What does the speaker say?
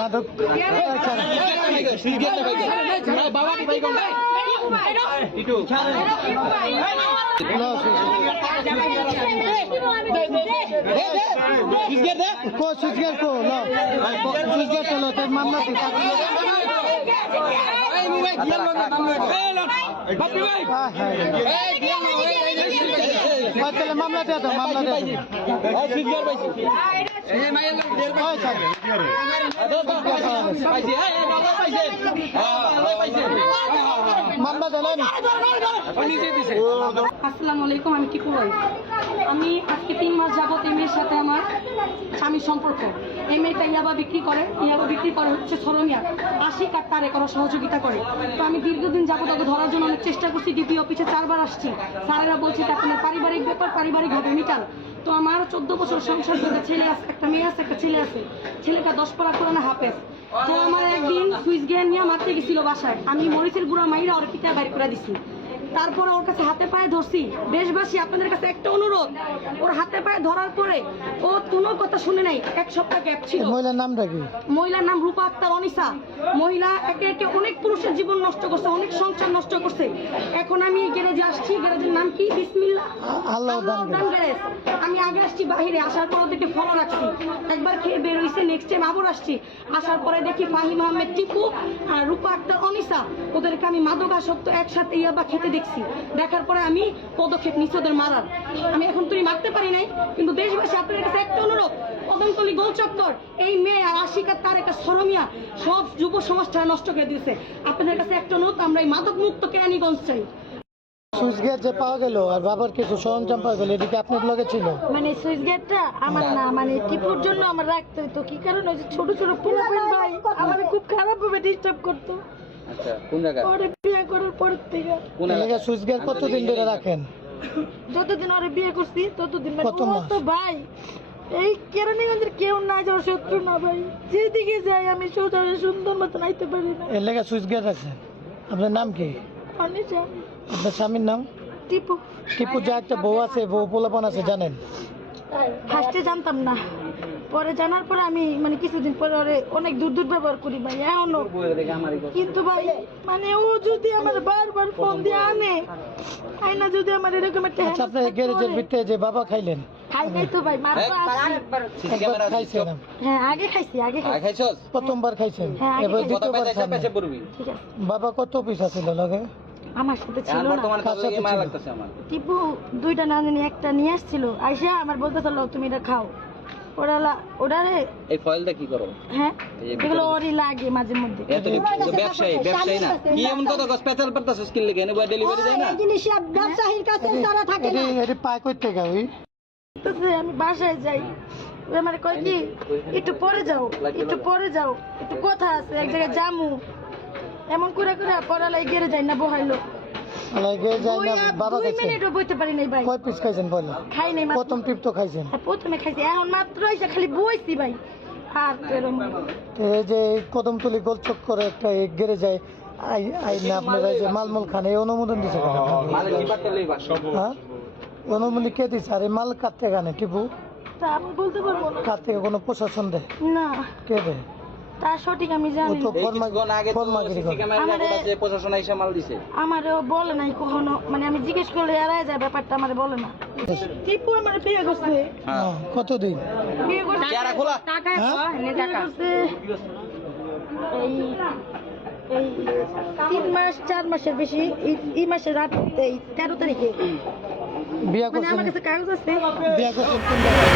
মাদক মামলা দিয়ে দাও, মামলা দিয়ে মামলা দেন। আসসালামু আলাইকুম, আমি টিপু ভাই। আমি আজকে 3 মাস যাবত এই মেয়ের সাথে আমার স্বামীর সম্পর্ক। এই মেয়েটা ইয়াবা বিক্রি করে হচ্ছে সরমিয়া, আশিক আর তারে করার সহযোগিতা করে। তো আমি দীর্ঘদিন যাবত ওকে ধরার জন্য অনেক চেষ্টা করছি, ডিপি অফিসে 4 বার আসছি। স্যারেরা বলছে আপনার পারিবারিক ব্যাপার, পারিবারিকভাবে মিটান। তো আমার 14 বছর সংসার, একটা ছেলে আছে, একটা মেয়ে আছে, একটা ছেলে আছে। ছেলেটা 10 পারা করে না হাফেজ। তো আমার একদিন সুইচ গিয়ার নিয়ে মারতে গেছিল বাসায়, আমি মরিচের গুঁড়া মাইরা ওর পিঠা বাইর করে দিছি। তারপরে ওর কাছে হাতে পায়ে ধরছি। দেশবাসী আপনাদের কাছে একটা অনুরোধ, ওর হাতে পায়ে ধরার পরে ও কোনো কথা শুনে নাই। 1 সপ্তাহ গ্যাপ ছিল। মহিলার নামটা কি? মহিলার নাম রূপা আক্তার অনিসা। মহিলা একে একে অনেক পুরুষের জীবন নষ্ট করছে, অনেক সংসার নষ্ট করছে। এখন আমি গ্যারেজে আসছি, গ্যারেজের নাম কি? বিসমিল্লাহ আল্লাহদান গ্যারেজ। আমি আগে আসছি বাহিরে, আসার পর ওদেরকে ফলো রাখছি। একবার খেয়ে বের হয়েছে, নেক্সট টাইম আবার আসছি। আসার পরে দেখি ফাহিম আহমেদ টিপু আর রূপা আক্তার অনিসা, ওদেরকে আমি মাদকাসক্ত একসাথে ইয়াবা খেতে দেখছি। দেখার পরে আমি পদক্ষেপ নিচ্ছি ওদের মারার। আমি এখন তুই মারতে পারি নাই, কিন্তু দেশবাসী আপনাদের কাছে একটা অনুরোধ, কদমতলী গোলচক্কর এই মেয়ে আর আশিকার তার একটা সরমিয়া সব যুব সমাজটা নষ্ট করে দিয়েছে। আপনাদের কাছে একটা অনুরোধ, আমরা এই মাদক মুক্ত কেরানীগঞ্জ চাই। সুইচ গেট যে পাওয়া গেল আর বাবার কিছু সরঞ্জাম পাওয়া গেল, এদিকে আপনার লগে ছিল? মানে সুইচ গেটটা আমার না, মানে টিপুর জন্য আমার রাখতে হইতো। কি কারণ ওই যে ছোট ছোট পোলাপেন ভাই আমার খুব খারাপ ভাবে ডিস্টার্ব করতো। আচ্ছা, কোন জায়গা? ওরে বিয়ে করার পর থেকে। কোন এলাকা সুইচ গেট কতদিন ধরে রাখেন? যতদিন ওরে বিয়ে করছি ততদিন। কত মাস? তো ভাই এই কেরানীগঞ্জের কেউ না যাওয়ার শত্রু না ভাই। যেদিকে যাই আমি সোজা সুন্দর মতন আইতে পারি না। এলাকা সুইচ গেট রাখছেন। আপনার নাম কি? অনিসা। আপনার স্বামীর নাম? টিপু। টিপু যা একটা বউ আছে, বউ পোলাপান আছে জানেন? ফার্স্টে জানতাম না, পরে জানার পরে আমি মানে কিছুদিন পরে ওরে অনেক দূর ব্যবহার করি ভাই এখনো। কিন্তু ভাই মানে ও যদি আমার বারবার ফোন দিয়ে আনে, আইনা যদি আমার এরকম একটা আচ্ছা, আপনার গ্যারেজের ভিতরে যে বাবা খাইলেন? খাই নাই তো ভাই, মারতো আসছি। একবার খাইছেন? হ্যাঁ আগে খাইছি, আগে খাইছি। প্রথমবার খাইছেন? হ্যাঁ, আগে এবার খাইছি। দ্বিতীয়বার খান নাই? ঠিক আছে। বাবা কত পিস আছিল লগে? আমার সাথে ছিল না। টিপু 2টা না জানি একটা নিয়ে আসছিল, আইসা আমার বলতেছিল তুমি এটা খাও। ওরারে এই ফয়েলটা কি করো? হ্যাঁ এগুলো ওরই লাগে মাঝে মধ্যে। ব্যবসায়ী না কি এমন কথা স্পেশাল পারতাছ স্কিল লাগে না, ডেলিভারি দেয় না। এই জিনিস ব্যবসায়ীর কাছে সারা থাকে না। এটা পায় কই থেকে ওই? তো আমি বাসায় যাই, ও আমার কয় কি একটু পরে যাও, একটু পরে যাও, একটু কথা আছে এক জায়গায় জামু। এমন করে করে পড়ালাই গেড়ে যাই না বহাইলো। লাগে যাই না বাবা 2 খাইছেন? মিনিটও বইতে পারি নাই ভাই। কয় পিস খাইছেন বলেন? খাই নাই মাত্র। প্রথম টিপ তো খাইছেন? প্রথমে খাইছি, এখন মাত্র এসে খালি বইছি ভাই। আর এরকম এই যে কদমতলী গোল চক্করে একটা গেড়ে যায় আই না আপনারা এই যে মালমূল খান, এই অনুমোদন দিছে কেন? হ্যাঁ, অনুমোদন কে দিছে? আর এই মাল কার থেকে আনে টিপু? তা আমি বলতে পারবো না। কার থেকে? কোনো প্রশাসন দেয়? না কে দেয়? তা সঠিক আমি জানি না। আমারও বলে নাই কখনো, মানে আমি জিজ্ঞেস করলে এড়ায় যায় ব্যাপারটা, আমারে বলে না। টিপু আমার বিয়ে করছে। কতদিন বিয়ে করছে? বিয়ে করছে এই 3 মাস 4 মাসের বেশি। এই মাসের রাত 13 তারিখে বিয়া মানে করছেন? আমার কাছে কাগজ আছে। বিয়া করছেন কোন জায়গায়?